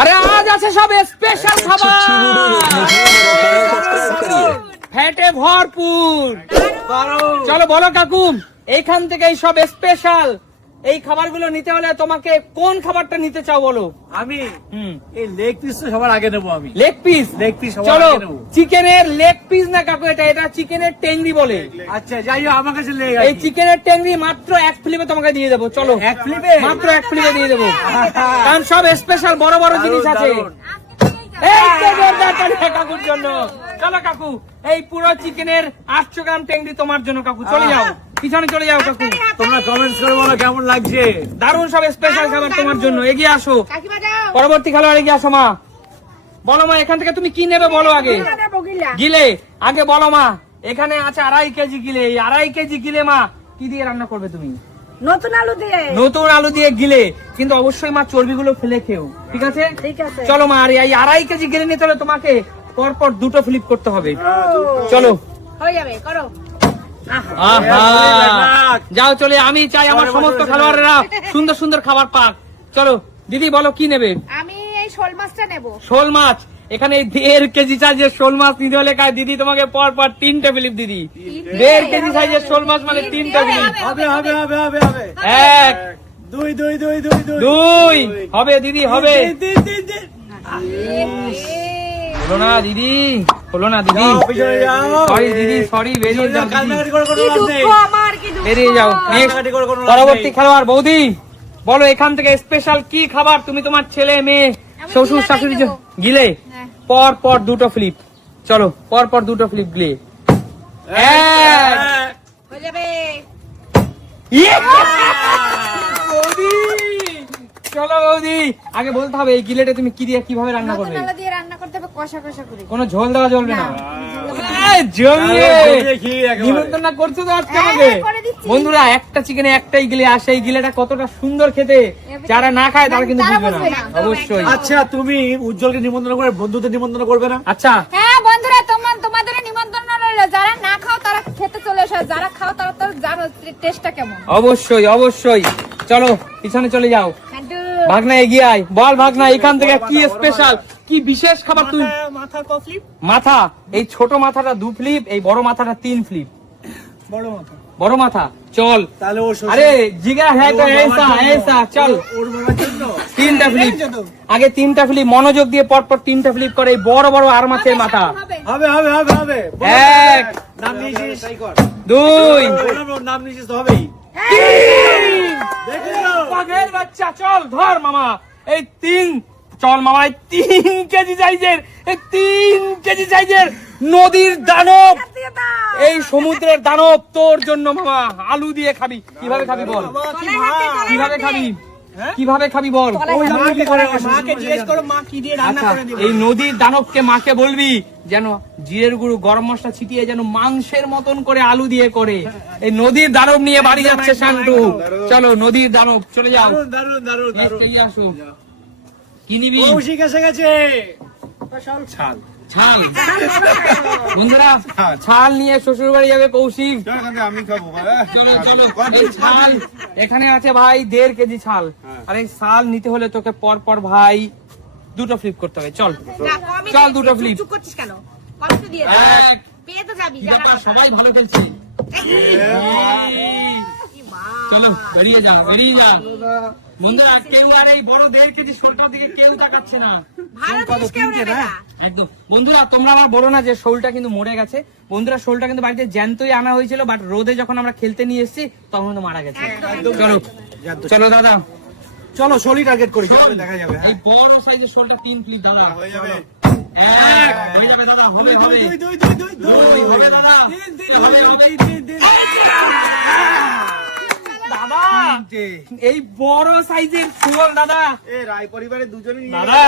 আরে আজ আছে সব স্পেশাল খাবার, ফ্যাটে ভরপুর। চলো বলো কাকু, এইখান থেকে সব স্পেশাল এই খাবারগুলো নিতে হলে তোমাকে কোন খাবারটা নিতে চাও বলো? আমি এই লেগ পিস তো সবার আগে নেবো। আমি লেগ পিস সবার চলো, আগে নেবো। চিকেনের লেগ পিস না কাকু, এটা চিকেনের টেংরি বলে। আচ্ছা যাই হোক, আমার কাছে লেগ এই চিকেনের টেংরি মাত্র 1 ফ্লিপে তোমাকে দিয়ে দেবো। চলো 1 ফ্লিপে? মাত্র 1 ফ্লিপে দিয়ে দেবো, কারণ সব স্পেশাল বড় বড় জিনিস আছে। এই তো জোরদার তালি কাকুর জন্য। চলো কাকু, এই পুরো চিকেনের 800 গ্রাম টেংরি তোমার জন্য কাকু। চলে যাও, পিছনে চলে যাও কাকু। তোমরা কমেন্টস করে বলো কেমন লাগছে। দারুণ সব স্পেশাল খাবার তোমার জন্য। এগিয়ে আসো, পরবর্তী খেলোয়াড় এগিয়ে আসো। মা বলো, মা এখান থেকে তুমি কি নেবে বলো? আগে গিলে আগে বলো মা। এখানে আছে 2.5 কেজি গিলে। এই 2.5 কেজি গিলে মা কি দিয়ে রান্না করবে তুমি? নতুন আলু দিয়ে। নতুন আলু দিয়ে গিলে, কিন্তু অবশ্যই মা চর্বিগুলো ফেলে খেও, ঠিক আছে? ঠিক আছে। চলো মা, আর এই 2.5 কেজি গিলে নিতে হলে তোমাকে পরপর 2টো ফ্লিপ করতে হবে। চলো হয়ে যাবে, করো। যাও চলে। আমি চাই আমার সমস্ত খেলোয়াড়েরা সুন্দর সুন্দর খাবার পাক। চলো দিদি বলো কি নেবে? আমি এই শোল মাছটা নেব। শোল মাছ। এখানে 1.5 কেজি সাইজের শোল মাছ নিতে হলে দিদি তোমাকে পরপর 3টে ফ্লিপ দিদি। 1.5 কেজি সাইজের শোল মাছ মানে 3টা ফ্লিপ। হবে হবে হবে হবে হবে। 1 2 2 2 2 2 হবে দিদি, হবে। 3 3 3। হলো না দিদি, হলো না দিদি। পিছনে যাও। সরি দিদি, সরি, বেরিয়ে যাও দিদি। কান্নাকাটি করে কোনো কি লাভ নেই। দুঃখ আমার, কি দুঃখ। বেরিয়ে যাও। কান্নাকাটি করে কোনো লাভ পরবর্তী নেই। খেলোয়াড় বৌদি বলো, এখান থেকে স্পেশাল কি খাবার তুমি তোমার ছেলে মেয়ে শ্বশুর গিলাটাই শাশুড়ি নেবো। গিলে হ্যাঁ। পর পর 2টো ফ্লিপ। চলো পর পর 2টো ফ্লিপ গিলে। এক। হয়ে যাবে। ইয়ে! বৌদি চলো বৌদি, আগে বলতে হবে এই গিলেটে তুমি কি দিয়ে কিভাবে রান্না করবে। নতুন আলু দিয়ে রান্না করতে হবে, কষা কষা করে। কোনো ঝোল দেওয়া চলবে না। না। জমিয়ে জমিয়ে খেয়ে একেবারে। নিমন্ত্রণ করছো তো আজকে হ্যাঁ, আমাকে। করে দিচ্ছি। বন্ধুরা, একটা চিকেনে একটাই গিলে আসে, এই গিলেটা কতটা সুন্দর খেতে যারা না খায় তারা কিন্তু তারা বুঝবে বুঝবে না। না। অবশ্যই। আচ্ছা তুমি উজ্জ্বলকে নিমন্ত্রণ করে বন্ধুদের নিমন্ত্রণ করবে না? আচ্ছা হ্যাঁ বন্ধুরা, তোমাদের নিমন্ত্রণ রইলো। যারা না খাও তারা খেতে চলে এসো, যারা খাও তারা তো জানো টেস্টটা কেমন। অবশ্যই অবশ্যই। চলো পিছনে চলে যাও। হাঁটু। ভাগনা এগিয়ে আয়, বল ভাগনা এখান থেকে কি স্পেশাল কি বিশেষ খাবার তুই? মাথা ক ফ্লিপ? মাথা, এই ছোট মাথাটা 2 ফ্লিপ, এই বড় মাথাটা 3 ফ্লিপ। বড় মাথা। বড় মাথা চল। তাহলে ও শ্বশুর- আরে জিগা হ্যাঁ তো ওর বাবার ऐसा জন্য। ऐसा চল। ওর বাবার জন্য 3টা ফ্লিপ, আগে 3টা ফ্লিপ মনোযোগ দিয়ে পরপর 3টা ফ্লিপ করে। এই বড় বড় আর মাছের মাথা। হবে। হবে হবে হবে হবে। এক। নাম নিয়েছিস? 2 বললাম ওর নাম নিয়েছিস তো হবেই। 3 দেখে নাও। পাগের বাচ্চা চল ধর মামা। এই 3 চল মামা, এই 3 কেজি সাইজের, এই 3 কেজি সাইজের নদীর দানব, এই সমুদ্রের দানব তোর জন্য মামা। আলু দিয়ে খাবি, কিভাবে খাবি বল? কিভাবে খাবি, কিভাবে খাবি বল? মাকে জিজ্ঞেস করো মা কি দিয়ে রান্না আচ্ছা, করে দিবে। এই নদীর দানবকে মাকে বলবি যেন জিরের গুঁড়ো গরম মশলা ছিটিয়ে যেন মাংসের মতন করে আলু দিয়ে করে। এই নদীর দানব নিয়ে বাড়ি যাচ্ছে শান্তু। চলো নদীর দানব চলে যাও। দারুন দারুন দারুন দারুন। এগিয়ে আসো। কি নিবি? কৌশিক এসে গেছে। ছাল। বন্ধুরা ছাল নিয়ে শ্বশুর বাড়ি যাবে কৌশিক। আমি খাবো। চলো চলো, এই ছাল এখানে আছে ভাই 1.5 কেজি ছাল। আর এই ছাল নিতে হলে তোকে পর পর ভাই 2টো ফ্লিপ করতে হবে। চল না, কমই চল, দিয়েছি। 2টো flip। চুপ করছিস কেন? কম তো দিয়ে দে। এক। পেয়ে তো যাবি। কি যারা ব্যাপার, কথা। সবাই ভালো খেলছে। কি মা। চলো বেরিয়ে যা, বেরিয়ে যা। বন্ধুরা কেউ আর এই বড় 1.5 কেজি শোলটার দিকে কেউ তাকাচ্ছে না। ভালো জিনিস কেউ নেবে না। একদম। বন্ধুরা তোমরা আবার বলো না যে শোলটা কিন্তু মরে গেছে। বন্ধুরা শোলটা কিন্তু বাড়িতে জ্যান্তই আনা হয়েছিল, বাট রোদে যখন আমরা খেলতে নিয়ে এসেছি তখন তো মারা গেছে। চলো চলো দাদা, চলো শোলই টার্গেট করি, শোল। দেখা যাবে। এই বড় সাইজের শোলটা 3 ফ্লিপ দাদা। হয়ে যাবে। 1 হয়ে যাবে দাদা, হবে হবে। দুই দুই দুই দুই 2 হবে দাদা, হবে হবে। দাদা এই বড় সাইজের শোল দাদা, এ রায় পরিবারের দুজনে নিয়ে দাদা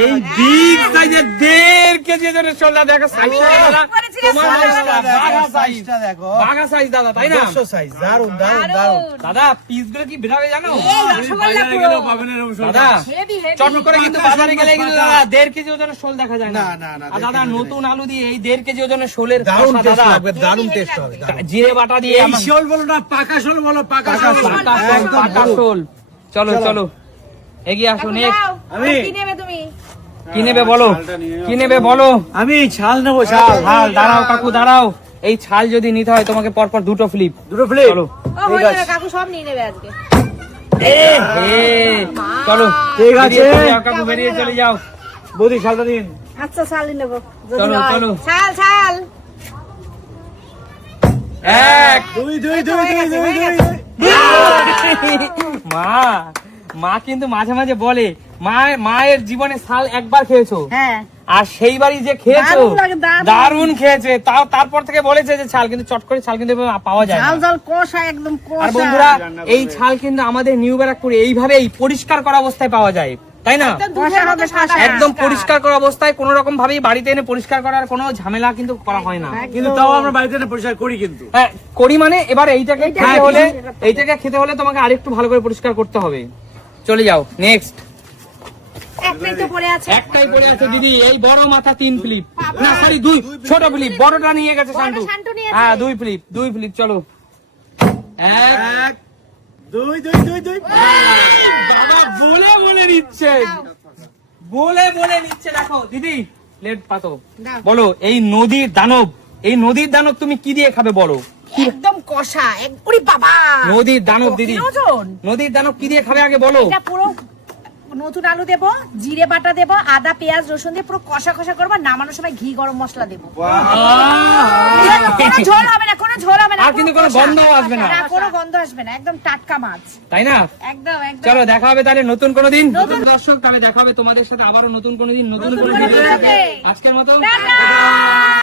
এই বিগ সাইজের 1.5 কেজি ওজনের শোল দাদা। দেখো সাইজটা দাদা, তোমার সাইজটা বাঘা সাইজ, দেখো। বাঘা সাইজ দাদা, তাই না? 100 সাইজ। দারুন দারুন দারুন। দাদা পিসগুলো কি বেরাবে জানো? এই রসগোল্লা বাজারে পুরো। গেলেও পাবেন এরকম শোল। দাদা হেভি হেভি। চট করে কিন্তু বাজারে গেলে কিন্তু দাদা 1.5 কেজি ওজনের শোল দেখা যায় না। না, না, না, আর 1.5 দাদা কেজি নতুন আলু দিয়ে এই 1.5 কেজি ওজনের শোলের দারুন কষা টেস্ট দাদা, লাগবে, দারুন টেস্ট হবে। দারুন। জিরে বাটা দিয়ে এই শোল বলো না, পাকা শোল বলো, পাকা শোল। পাকা শোল, পাকা শোল। চলো চলো এগিয়ে আসো। এখন নেক্সট যাও। আমি? কি নেবে তুমি? কি নেবে বলো, কি নেবে বলো। আমি ছাল নেবো, ছাল। ছাল, দাঁড়াও কাকু দাঁড়াও। এই ছাল যদি নিতে হয় তোমাকে পরপর দুটো ফ্লিপ। দুটো প্লেট। চলো। ও হয়ে যাবে, কাকু সব নিয়ে নেবে আজকে। চলো ঠিক আছে। বেরিয়ে চলে যাও, কাকু বেরিয়ে চলে যাও। বৌদি ছালটা নিন। আচ্ছা শাল নেব চলো চলো। শাল শাল। এক দুই দুই দুই দুই দুই দুই। মা, মা কিন্তু মাঝে মাঝে বলে মায়ের জীবনে শাল একবার খেয়েছো, হ্যাঁ আর সেইবারই যে খেয়েছো দারুণ লাগে, দারুণ। দারুণ খেয়েছে, তারপর থেকে বলেছে যে ছাল, কিন্তু চট করে ছাল কিন্তু এভাবে পাওয়া যায় না। ঝাল ঝাল কষা, একদম আর কষা। বন্ধুরা এই ছাল কিন্তু আমাদের নিউ ব্যারাকপুরে এইভাবেই পরিষ্কার করা অবস্থায় পাওয়া যায়, তাই না? কষা হবে, কষা। একদম পরিষ্কার করা অবস্থায়, কোন রকম ভাবেই বাড়িতে এনে পরিষ্কার করার কোনো ঝামেলা কিন্তু করা হয় না। কিন্তু তাও আমরা বাড়িতে এনে পরিষ্কার করি কিন্তু। হ্যাঁ করি, মানে এবার এইটাকে খেতে হলে তোমাকে আরেকটু ভালো করে পরিষ্কার করতে হবে। চলে যাও নেক্সট। একটাই তো পড়ে আছে। একটাই পড়ে আছে দিদি, এই বড় মাথা 3 ফ্লিপ, না সরি 2, ছোট ফ্লিপ, বড়টা নিয়ে গেছে শান্টু। শান্টু নিয়েছে। হ্যাঁ 2 ফ্লিপ চলো। এক, এক দুই দুই দুই দুই। বাবা বলে নিচ্ছে, দেখো দিদি লেট পাতো। বলো এই নদীর দানব তুমি কি দিয়ে খাবে বলো? একদম কষা, ওরে বাবা। নদীর দানব দিদি, ওজন। নদীর দানব কি দিয়ে খাবে আগে বলো? এটা পুরো নতুন আলু দেবো, জিরে বাটা দেবো, আদা পেঁয়াজ রসুন দিয়ে পুরো কষা কষা করবো, নামানোর সময় ঘি গরম মশলা দেবো। কোনো ঝোল হবে না, কোনো ঝোল হবে না, আর কিন্তু কোনো কষা। গন্ধও আসবে না। কোনো গন্ধ আসবে না, একদম টাটকা মাছ। তাই না? একদম একদম। চলো দেখা হবে তাহলে নতুন কোনো দিন। নতুন দর্শক, তাহলে দেখা হবে তোমাদের সাথে আবারও নতুন কোনো দিন, নতুন কোনো ভিডিও। ভিডিওতে। আজকের মতো টাটা।